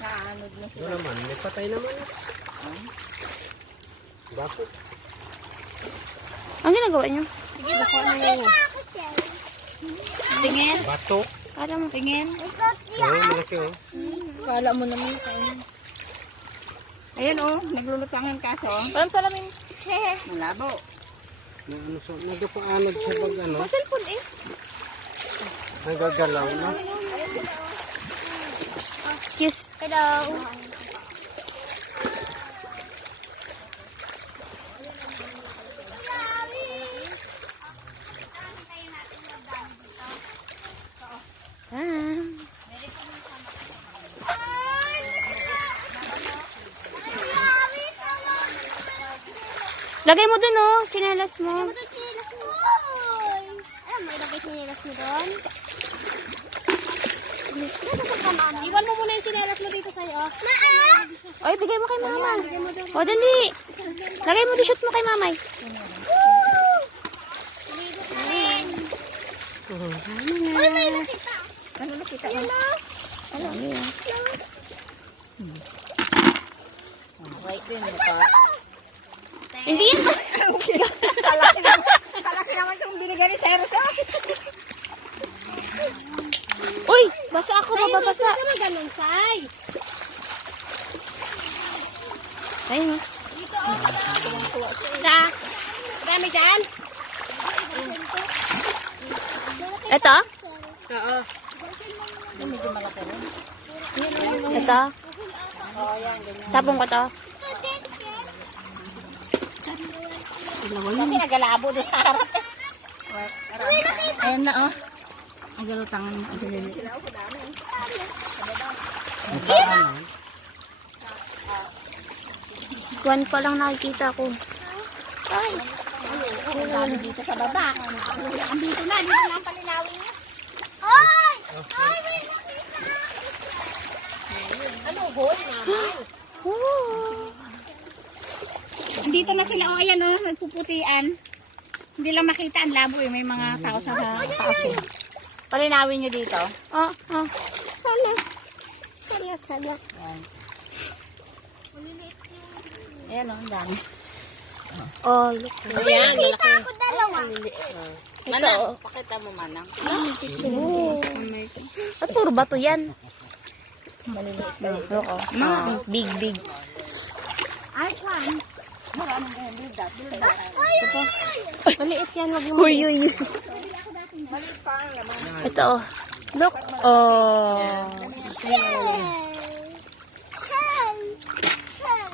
Naanod na sila. Ano naman, may patay naman. Bako. Ang ginagawa niyo? Sige, nakuha na yun. Tingin. Bato. Kala mo. Tingin. Oo, malaki oh. Kala mo naman kain. Ayan oh, naglulutangan kaso oh. Parang salamin. Malabo. Na ano so, nagapaanod siya pag ano. Cellphone eh. Nagagalaw na. Excuse. Hello. Lagay mo dun oh, chinelas mo. Alam mo, ilagay sinilas mo doon. Iwan mo muna yung sinelas mo dito sa'yo. Ay, bigay mo kay mama. O, dali. Lagay mo, shoot mo kay mamay. Ano nakita mo? Ano yun? Right din. Maka. Hindi yan. Kalaki naman itong binigay ni Ceros oh. Uy, basa ako, mababasa. Ano ka ganun, Sai? Ayun. Dami dyan? Ito? Oo. Medyo malaki rin. Ito? Oo, yan. Ganyan. Tapong ko to. Kasi nagalabo doon sa harap. Ayan na oh. Nagalutangan. Kuwan pa lang nakikita ko. Ay. Dami dito sa baba. Andito na. Dito na ang palinawin niya. Ay! Ay, may Ano, boy? Naman. Andito na sila. O, ayan o. Nagpuputian. Hindi lang makita ang labo eh. May mga tao sa taas eh. Palinawin nyo dito. Oh, oh. sana. Sana, sana. Ayan o, ang dami. Oh, look. Ayan, Kita ako dalawa. Manang, pakita mo manang. Oh. At puro bato yan. Maliliit na. Look, oh. Ah, big, big. Ay, Juan. Maraming ganyan. Bildat. Maliit yan, wag mo. Uy, uy. Ito, oh. Look. Oh. Shell. Shell. Shell.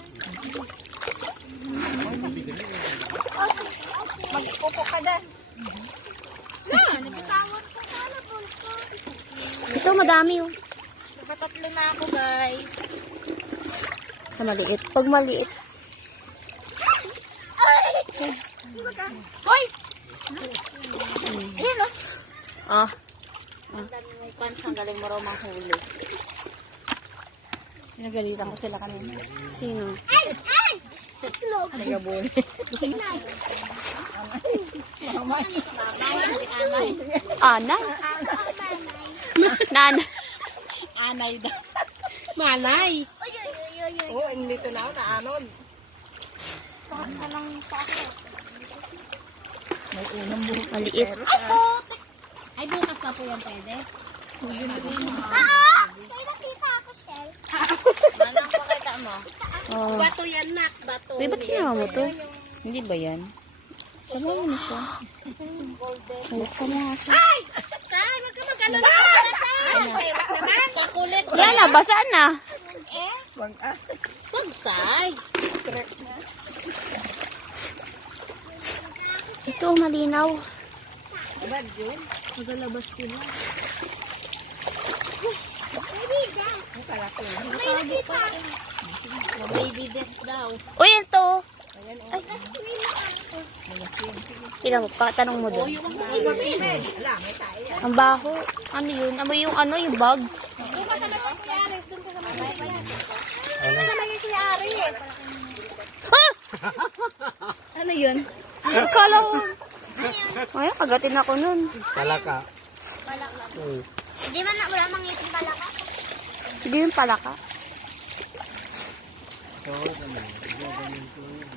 Magpupo ka dyan. Nabitawan ko sana po. Ito, madami, oh. Nakatatlo na ako, guys. Sa maliit. Pag maliit. Hoy! Ayan o. Ah. May pants, ang galing mo raw manghuli. Pinagalitan ko sila kanina. Sino? Ay! Ay! Itlog. Nagabuli. Mamay. Anay. Ana? Nana. Anay daw. Manay. Uy, uy, uy, uy, uy. Oo, nandito na ako na anon. Saan ka lang pa ako? May unang buhok. Maliit. Ay, putik. Ay, bukas pa po yan pwede. May nakita ako, Shell. Manang pakita mo. Oh. Bato yan, nak. Bato. Uy, ba't sinama mo to? Hindi ba yan? Sama mo na siya. Sama nga siya. Ay! Sai, wag ka mag-ano na. Sai! Pakulit. Wala na, basaan na. Wag say. Ito, malinaw. Abad yun. Magalabas sila. Baby, dad. Ang kalaki. May nakita ako. Baby Jess daw. Uy, ito. Ayan o. Ay, tingnan mo pa, tanong mo doon. Yung mga iba baby. Wala, may tayo. Ang baho. Ano yun? Yung bugs. Bukas na naman si Aris. Doon ka sa mga yan. Doon ka naman si Aris. Ano yun? Akala ko. Ay, kagatin ako nun. Palaka. Hindi man na wala mangitin pala ka. Sige yung palaka. So, ganun ko yan.